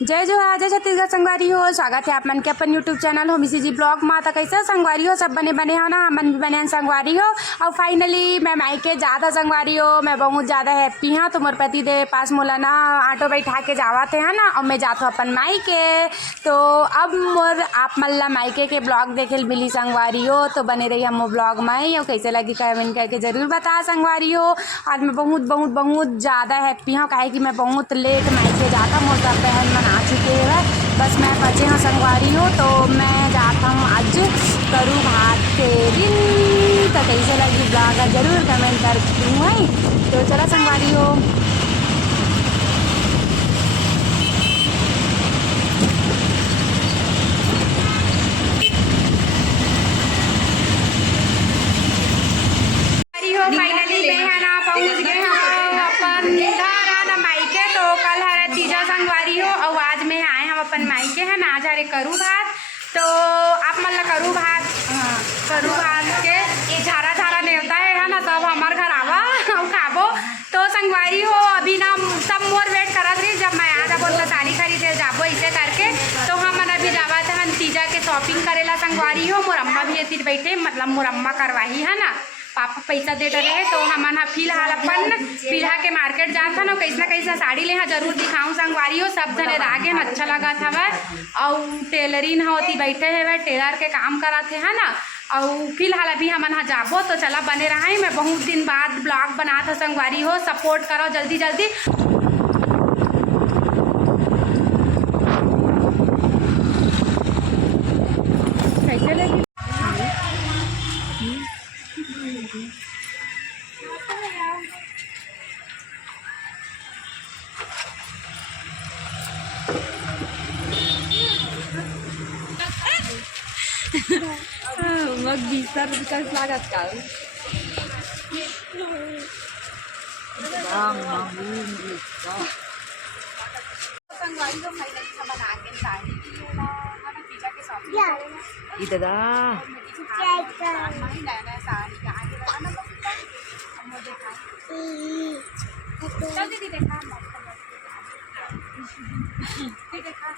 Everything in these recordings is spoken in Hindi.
जय जोहार जय छत्तीसगढ़ संगवारी हो। स्वागत है आप मन के अपन यूट्यूब चैनल होमी सी जी ब्लॉग में। तो कैसे संगवारी हो, सब बने बने हो ना, हमन भी बने संगवारी हो। और फाइनली मैं मायके ज़्यादा संगवारी हो, मैं बहुत ज़्यादा हैप्पी हाँ। तो मोर पति दे पास मोला ना ऑटो बैठा के जावा थे है ना, और मैं जात हूँ अपन मायके। तो अब मोर आप मल्ला मायके के ब्लॉग देखे मिली संगवारी हो। तो बने रही हम ब्लॉग में ही, और कैसे लगी कमेंट करके ज़रूर बता संगवारी हो। आज मैं बहुत बहुत बहुत ज़्यादा हैप्पी हूँ, काहे कि मैं बहुत लेट मायके जाता, मोर सब बहन मन आ चुके हैं, बस मैं बचे हाँ संगवारी हो। तो मैं जाता हूँ आज करू भात के दिन। तो कैसे लगी ब्लॉग जरूर कमेंट कर दूँ। तो चला संगवारी हो। फाइनली मैं है ना पहुँच गए हैं अपन घर है ना मायके। तो कल है तीजा संगवारी हो, और आज में आए हम अपन मायके है ना। आज हरे करू भात, तो आप मतलब करू भात के झारा झारा नेवता है ना, तब हमार घर आवा और खाबो। तो संगवारी हो अभी ना सब मोर वेट करत रही, जब मैं आ जाबो तो साड़ी खरीदे जाबो ऐसे करके। तो हम अभी जावा थे हम तीजा के शॉपिंग करेला संगवारी हो। मोर अम्मा भी ऐसी बैठे, मतलब मोर अम्मा करवाही है ना, पापा पैसा दे रहे। तो हमन फिलहाल अपन पीढ़ा के मार्केट जात था ना, कैसा साड़ी ले जरूर दिखाऊं संगवारी हो। सब जने रागे न अच्छा लगा था वह, और टेलरिन होती बैठे है वह टेलर के काम कराते है ना। और फिलहाल अभी हमन यहाँ जाबो, तो चला बने रहा मैं बहुत दिन बाद ब्लॉग बना था संगवारी हो। सपोर्ट करो जल्दी जल्दी। कैसे लगी मग 20,000 लागत का संगवारी को फाइनली हम बना के साड़ी पिज्जा के शॉपिंग करेंगे। इधर नया साड़ी कहाँ के बनाना हम देखा। चल दीदी देखा देखा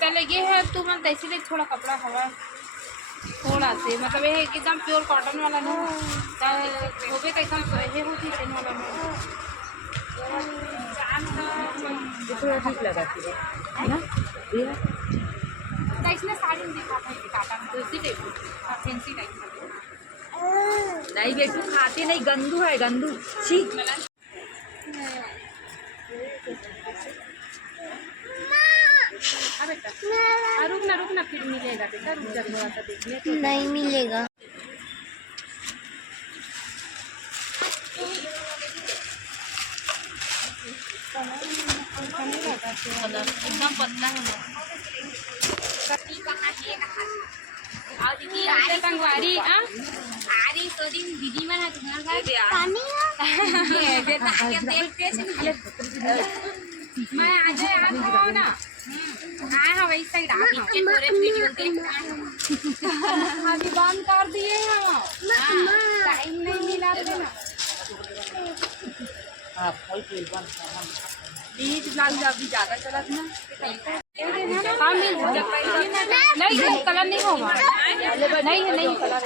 पहले ये है तू मन तैसी देख, थोड़ा कपड़ा हवा थोड़ा से, मतलब ये एकदम प्योर कॉटन वाला नहीं हो गए, कैसा ये होती है वाला थोड़ा ठीक लगा है ना। इसने साड़ी दिखा था काटा में, तो इसी टाइप फैंसी टाइप नहीं बेटू खाते नहीं, गंदू है गंदू छी। रुक ना फिर मिलेगा बेटा, रुक जा थोड़ा सा देखने तो नहीं मिलेगा। एकदम पतला है संगवारी दीदी मैं मैं आज आओ ना आए हाँ वही साइड अभी बंद कर दिए हैं, टाइम नहीं मिला ना। प्लीज अभी ज़्यादा चलत ना हाँ मिल नहीं कलर नहीं होगा, नहीं है नहीं कलर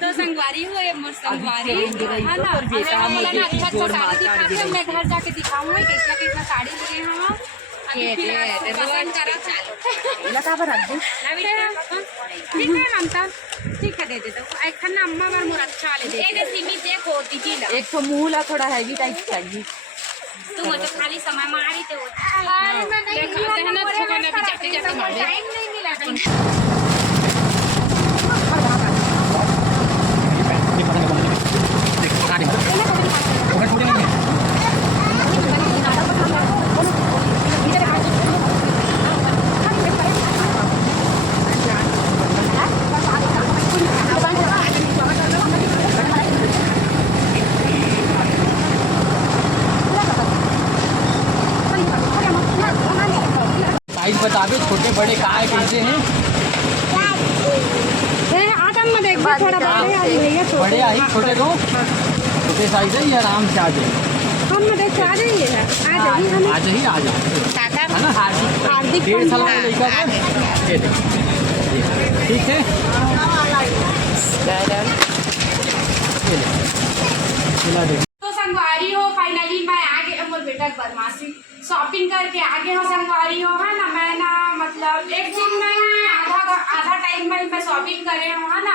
तो संगवारी हो मोर संगवारी है ना। अच्छा साड़ी दिखा, मैं घर जाके दिखाऊंगा कैसा कैसा साड़ी लिए हम ठीक है ममता, ठीक है दे देता हूँ। एक ना अम्मा बार मोर अच्छा वाले दे, एक तो मुँह ला थोड़ा हैवी टाइप चाहिए। तुम तो खाली समय मारी थे टाइम नहीं मिला। साइज बतावे छोटे बड़े काय कैसे हैं। आदम में देख थोड़ा बड़े आई भैया बड़े आई छोटे को छोटे साइज है, ये आराम से आ जाए। हम में देख आ जाइए है आज ही आ जाओ है ना। हार्दिक 1.5 साल का लड़का है ये देखो, ठीक है। तो संगवारी हो फाइनली मैं आगे मोर बेटा बदमाशी शॉपिंग करके आगे हो संगवारी हो है ना। मैं ना मतलब एक दिन में आधा टाइम में मैं शॉपिंग करे हूँ है ना।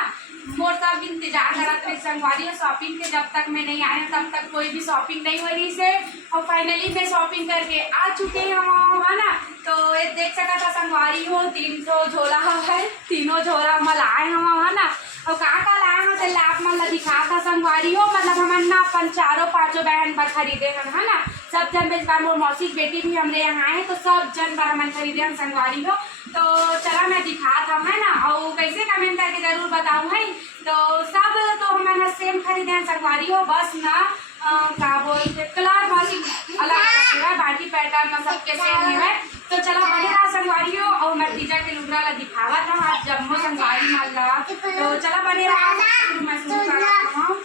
मोर तब इंतजार करत रही संगवारी हो शॉपिंग के, जब तक मैं नहीं आए तब तक कोई भी शॉपिंग नहीं हो रही से। और फाइनली मैं शॉपिंग करके आ चुके हूँ है ना। तो ये देख सका था संगवारी हो 300 झोला है, तीनों झोला हम लाए हम है ना। और का लाए हो चल आप मन दिखा था संगवारी हो, मतलब हमन ना अपन 4-5 बहन पर खरीदे हम है ना। सब जन बेचता मोर मौसी बेटी भी हमरे यहाँ आए तो सब जन पर हमन खरीदे हम संगवारी हो। तो चला मैं दिखा था है ना। और कैसे कमेंट करके जरूर बताऊँ है। तो सब तो हमने सेम खरीदे हैं संगवारी हो, बस ना का बोलते कलर वाली अलग है, बाकी पैटर्न में सबके सेम है। तो चलो बने रहा संगवारी हो। और मैं तीजा के लुगरा ला दिखावा था आज जम्मू संगवारी माला। तो चला बने रहा मैं शुरू कर रहा हूँ।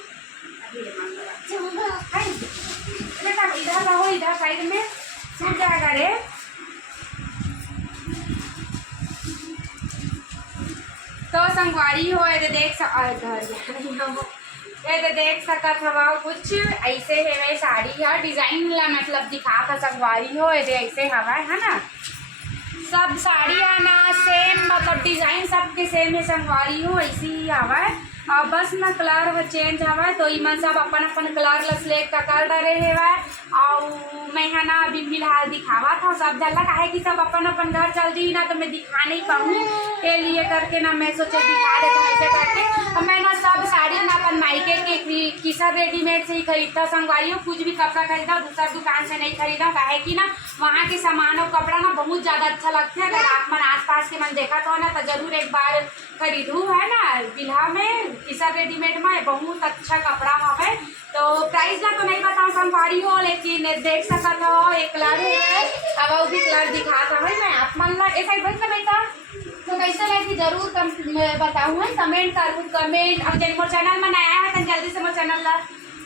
इधर रहो, इधर साइड में सूट जाएगा रे। तो संगवारी हो ये देख देख सकत हवा कुछ ऐसे है वे साड़ी है डिजाइन ला मतलब दिखा था संगवारी हो। ये ऐसे हवा है ना, सब साड़ी है ना सेम मतलब डिजाइन सबके सेम है संगवारी हो ऐसी ही हवा है। बस ना कलर वो चेंज हवा तो इमन सब अपन अपन कलर ला सिलेक्ट कर रहे है। और मैं है ना अभी फिलहाल दिखावा था सब जल्ला काहे कि सब अपन अपन घर चल दी ना तो मैं दिखा नहीं पाऊँ के लिए करके ना मैं सोचे दिखा देता ऐसे करके। और मैं ना सब साड़ी ना अपन मायके के किसा रेडीमेड से ही खरीदता संगवारी हो। कुछ भी कपड़ा खरीदा दूसरा दुकान से नहीं खरीदा काहे कि ना वहाँ के सामान और कपड़ा ना बहुत ज़्यादा अच्छा लगता है। अगर आप मन आसपास के मन देखा तो ना तो जरूर एक बार खरीदू है ना। बिल्हा में किसा रेडीमेड में बहुत अच्छा कपड़ा है। तो प्राइस ना तो नहीं बताऊँ संगवारी हो, लेकिन देख सकत हो एक कलर है। अब वो भी कलर दिखा था भाई मैं आप मन ला ऐसा बस ना बेटा। तो कैसे लगी जरूर बताऊँ है, कमेंट करूँ कमेंट। और जब मोर चैनल में नया है तो जल्दी से मोर चैनल ला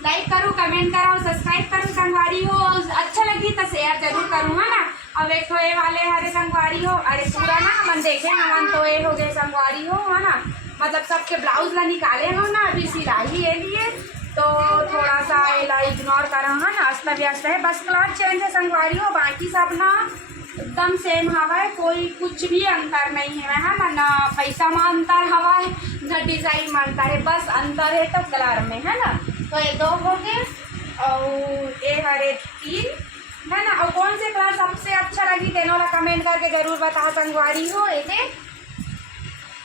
लाइक करूँ, कमेंट करो, सब्सक्राइब करूँ संगवारी हो। अच्छा लगी तो शेयर जरूर करूँ है ना। अब एक तो ये वाले हरे संगवारी हो, अरे पूरा ना मन देखे हमन तो ये हो गए संगवारी हो है ना। मतलब सबके ब्लाउज ला निकाले हो ना अभी सिलाई ये लिए तो थोड़ा सा एला इग्नोर करा है ना। अस्त व्यस्त है, बस कलर चेंज है संगवारी हो, बाकी सब ना एकदम सेम हवा है। कोई कुछ भी अंतर नहीं है ना पैसा में अंतर हवा है न डिजाइन में अंतर है, बस अंतर है तो कलर में है ना। तो ये 2 हो गए और ये हरे 3 है ना। और कौन से कलर सबसे अच्छा लगी तेनों ला कमेंट करके जरूर बता संगवारी हो। ये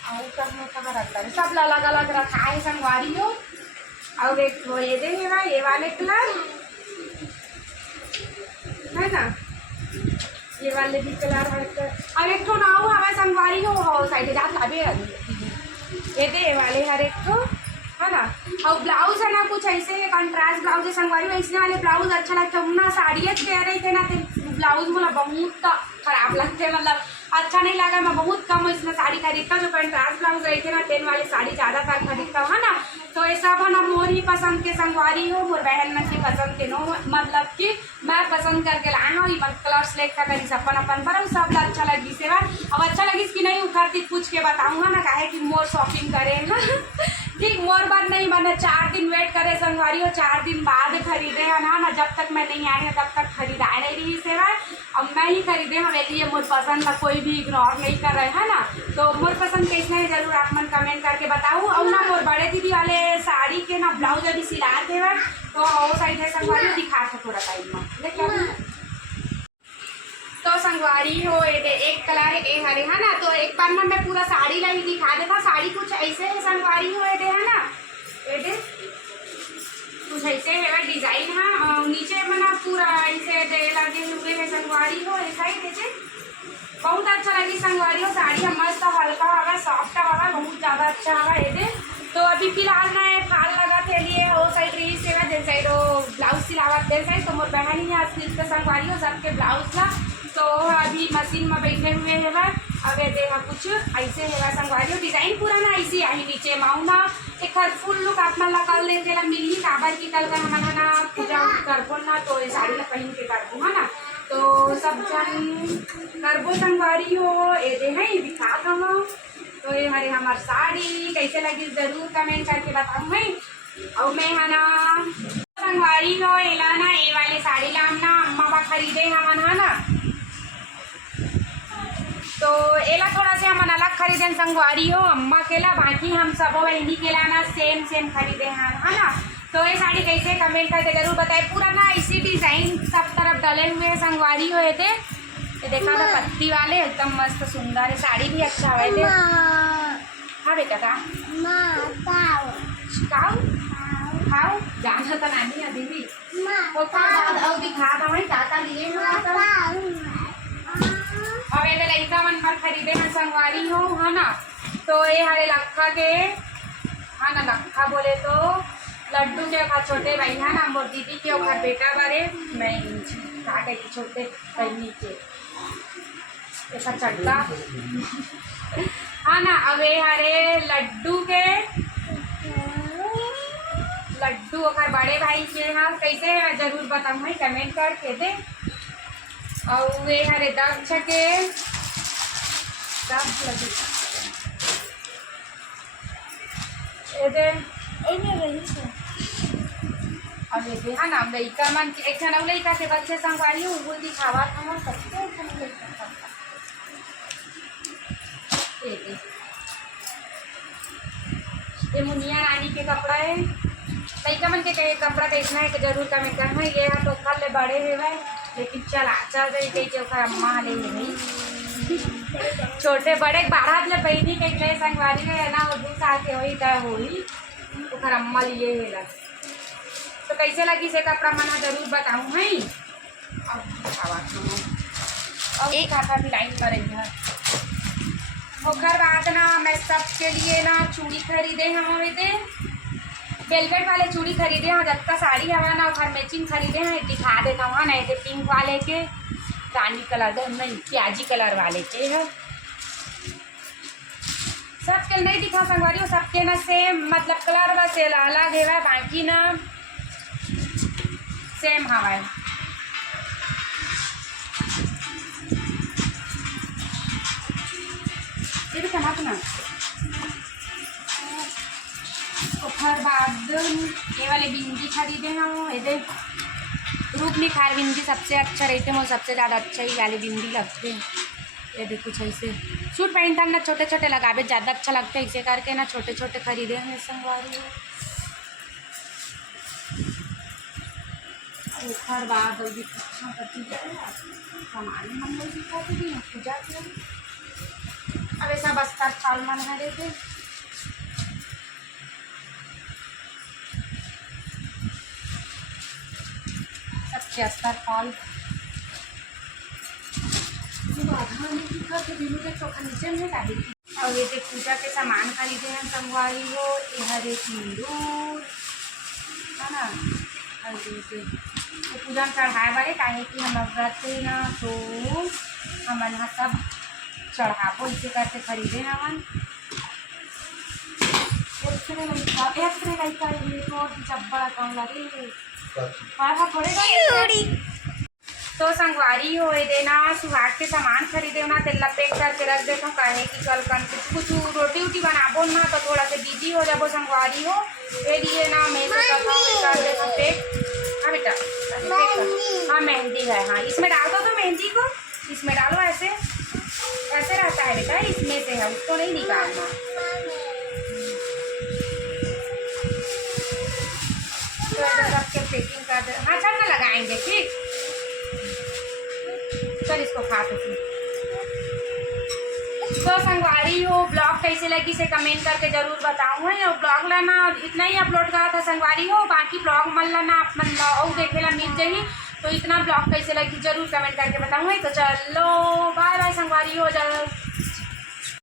कहाँ रखता है सब अलग अलग रखा है संगवारी हो। और एक तो ये दे ये वाले कलर है ना, ये वाले भी कलर है। और एक तो नाव हवा संगवारी हो साइड जात लाभे ये दे वाले हर एक तो है ना। और ब्लाउज है ना कुछ ऐसे है कंट्रास्ट ब्लाउज है संगवारी हो। इसने वाले ब्लाउज अच्छा लगता है ना। साड़ियाँ कह रहे थे ना ब्लाउज मुझे बहुत खराब लगते मतलब अच्छा नहीं लगा। मैं बहुत कम इसमें साड़ी खरीदता जो कंट्रास्ट ब्लाउज रही थे ना 10 वाली साड़ी ज़्यादातर खरीदता है ना। तो ये सब है ना मोर ही पसंद के संगवारी हो, मोर बहन में से पसंद के नो मतलब कि मैं पसंद करके लाया हूँ। कलर सेलेक्ट कर अपन अपन पर सब अच्छा लगी सेवा। अब अच्छा लगी कि नहीं उखड़ती पूछ के बताऊँगा ना काहे कि मोर शॉपिंग करे ना ठीक मोर बात नहीं मैंने 4 दिन वेट करे संगवारी हो, 4 दिन बाद खरीदे है ना। जब तक मैं नहीं आए तब तक खरीदाए नहीं रही सेवा। अब मैं ही खरीदे हम लिए मोर पसंद का कोई भी इग्नोर नहीं कर रहे है ना। तो मोर पसंद कैसे है जरूर आप मन कमेंट करके बताऊँ। और ना मोर बड़े दीदी वाले साड़ी के ना ब्लाउज अभी सिलाए थे तो वो साइड है संगवारी दिखा था थोड़ा टाइम में। तो संगवारी हो ये एक कलर ए हरे है ना। तो एक बार मैं पूरा साड़ी ला ही दिखा देता। साड़ी कुछ ऐसे है संगवारी हो ये है ना, ये कुछ ऐसे है डिजाइन है। नीचे में ना पूरा ऐसे लगे हुए है संगवारी हो ऐसा ही देखे बहुत अच्छा लगी संगवारी हो। साड़ी मस्त हल्का हवा सॉफ्ट हवा बहुत ज़्यादा अच्छा हवा ये। तो अभी फिलहाल मैं फाल लगा थे लिए वो साइड रही सेवा दिन साइड वो ब्लाउज सिलावा दिन साइड तो मोर बहन ही आज संगवारी हो सबके ब्लाउज ला। तो अभी मशीन मशीन में बैठे हुए है। अब ये देखा कुछ ऐसे है संगवारी डिजाइन पूरा ना ऐसी आई नीचे माऊ ना एक फुल लुक आप मन ला कल देखे ला मिली काबर की कल का हमन ना पूजा करबो ना तो ये साड़ी ला पहन के करबो है ना तो सब जन करबो संगवारी हो ये दे है दिखात हम तो ये हरे हमार साड़ी कैसे लगी जरूर कमेंट करके बताऊँ है। और मैं है ना संगवारी हो एला ना ये वाले साड़ी ला हम ना अम्मा बा खरीदे हमन है ना तो एला थोड़ा से हमन अलग खरीदे संगवारी हो अम्मा के ला बाकी हम सबो बहनी के ला ना सेम सेम खरीदे हैं है ना। तो ये साड़ी कैसे कमेंट करके जरूर बताए। पूरा ना इसी डिजाइन सब तरफ डले हुए हैं संगवारी हो थे ये देखा था पत्ती वाले एकदम मस्त सुंदर है साड़ी भी अच्छा है थे। हाँ बेटा का खाओ खाओ जाना तो नानी है दीदी और दिखा दो दाता लिए और ये लड़का मन पर खरीदे हैं संगवारी हो है ना। तो ये हरे लखा के है ना लखा बोले तो लड्डू के घर छोटे भाई है ना मोर दीदी के घर बेटा बारे मैं कहा गई छोटे बहनी के ऐसा चढ़ता हाँ ना। अब ये हरे लड्डू के लड्डू अगर बड़े भाई के हाँ कैसे है जरूर बताऊँ कमेंट करके दे। और वे हरे दक्ष के अब ये हाँ ना लड़का मन एक लड़का से बच्चे संगवारी हूँ वो दिखावा था सबसे ये मुनिया रानी के कपड़ा है लड़का मन के कपड़ा कैसा है कि जरूर कमेंट करना। ये है तो कल ले बड़े है लेकिन चल गई कही अम्मा ले गई छोटे बड़े बारात ले बहनी कही संगवारी है ना वो 2 साल के हुई तय हुई तो खर अम्मा लिए है तो कैसे लगी से कपड़ा मना जरूर बताऊँ है। और एक खाता भी लाइन करेंगे ओकर बाद ना मैं सबके लिए ना चूड़ी खरीदे हम थे वेलवेट वाले चूड़ी खरीदे हैं जब साड़ी हवा ना घर मैचिंग खरीदे हैं दिखा देता हूँ ना थे पिंक वाले के रानी कलर नहीं प्याजी कलर वाले के है सबके नहीं दिखा संगवारी हो सबके ना सेम मतलब कलर बस अलग है बाकी ना सेम हवा है। ये भी कहा ना और बाद ये वाले बिंदी खरीदे हम ये रूप निखार बिंदी सबसे अच्छा रहते हैं वो सबसे ज़्यादा अच्छा ही वाले बिंदी लगते हैं। ये देखो कुछ ऐसे सूट पहनता हम ना छोटे छोटे लगावे ज़्यादा अच्छा लगता है इसे करके ना छोटे छोटे खरीदे हैं संगवारी और बाद सामान हम लोग दिखाते भी पूजा के अब ऐसा बस्तर फाल मन है देते सबके अस्तर फाल नीचे में डाली और ये पूजा के सामान खरीदे हैं संगवारी हो ये हरे सिंदूर है ना और जैसे तो पूजा चढ़ाए वाले काहे कि हम व्रत ना तो हमन यहाँ सब चढ़ाबो इसे करके खरीदे हमन तो संगवारी हो देना सुहाग के सामान खरीदे ना तेल पैक करके रख देता हूँ काहे कि कल कन कुछ रोटी वोटी बनाबो ना तो थोड़ा सा बिजी हो जाबो संगवारी हो ये लिए ना मैं कर देता पैक। हाँ बेटा हाँ मेहंदी है हाँ इसमें डाल दो तो मेहंदी को इसमें डालो ऐसे ऐसे रहता है बेटा इसमें से है उसको नहीं निकालना। तो सबके पैकिंग कर दे हाँ चल ना लगाएंगे ठीक चल इसको खा तो संगवारी हो ब्लॉग कैसे लगी से कमेंट करके जरूर बताऊँ है। और ब्लॉग लाना इतना ही अपलोड करा था संगवारी हो बाकी ब्लॉग मन लाना अपन और देखे ला मिल जाइए तो इतना ब्लॉग कैसे लगी जरूर कमेंट करके बताऊँ है। तो चलो बाय बाय संगवारी हो जा।